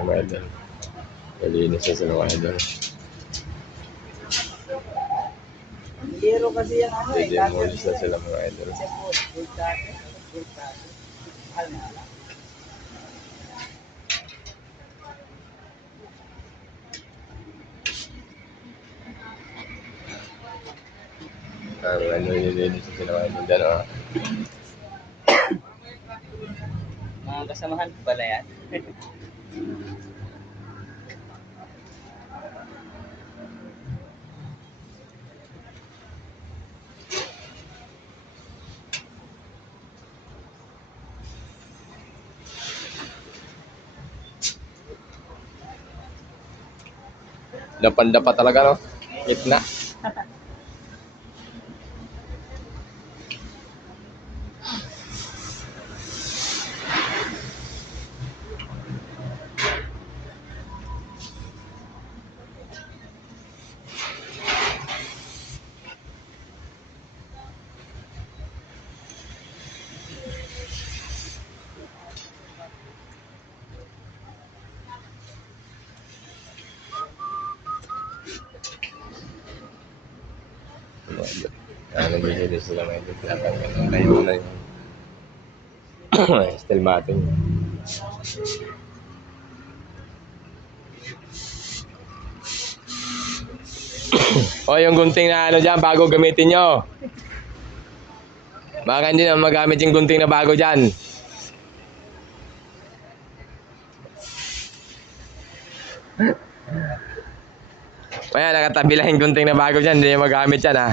Ay, mga idol. Nalinis na sila mga idol. Hero kasi yan ano eh. Demolish na sila mga idol. Ano, nilinis na sila mga idol dyan, oh. Mga kasamahan ko pala yan. Dapan-dapa talaga, no? Gitna. Nilinis sila mga idol. Pinatanggal na yung steel matting. O, yung gunting na ano dyan, bago gamitin nyo. Baka hindi na magamit yung gunting na bago dyan. Kaya nakatabi lang yung gunting na bago dyan, hindi na magamit yan, ha.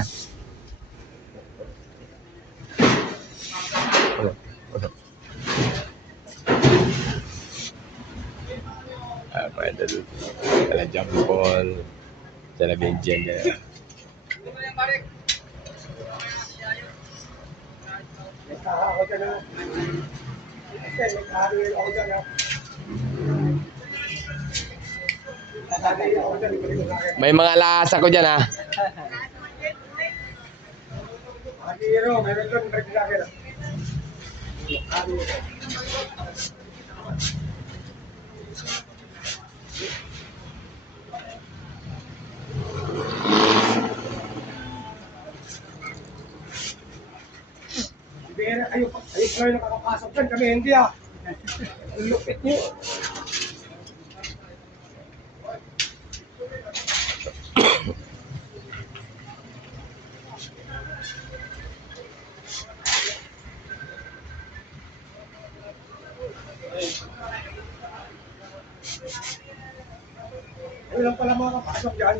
Mga idol. Kala jump ball. Sana benjen dyan. May mga alas ako dyan, ha. Ayun kayo nakakapasok dyan, kami hindi ah. Ang lupit niyo. Ayun lang pala makakapasok dyan.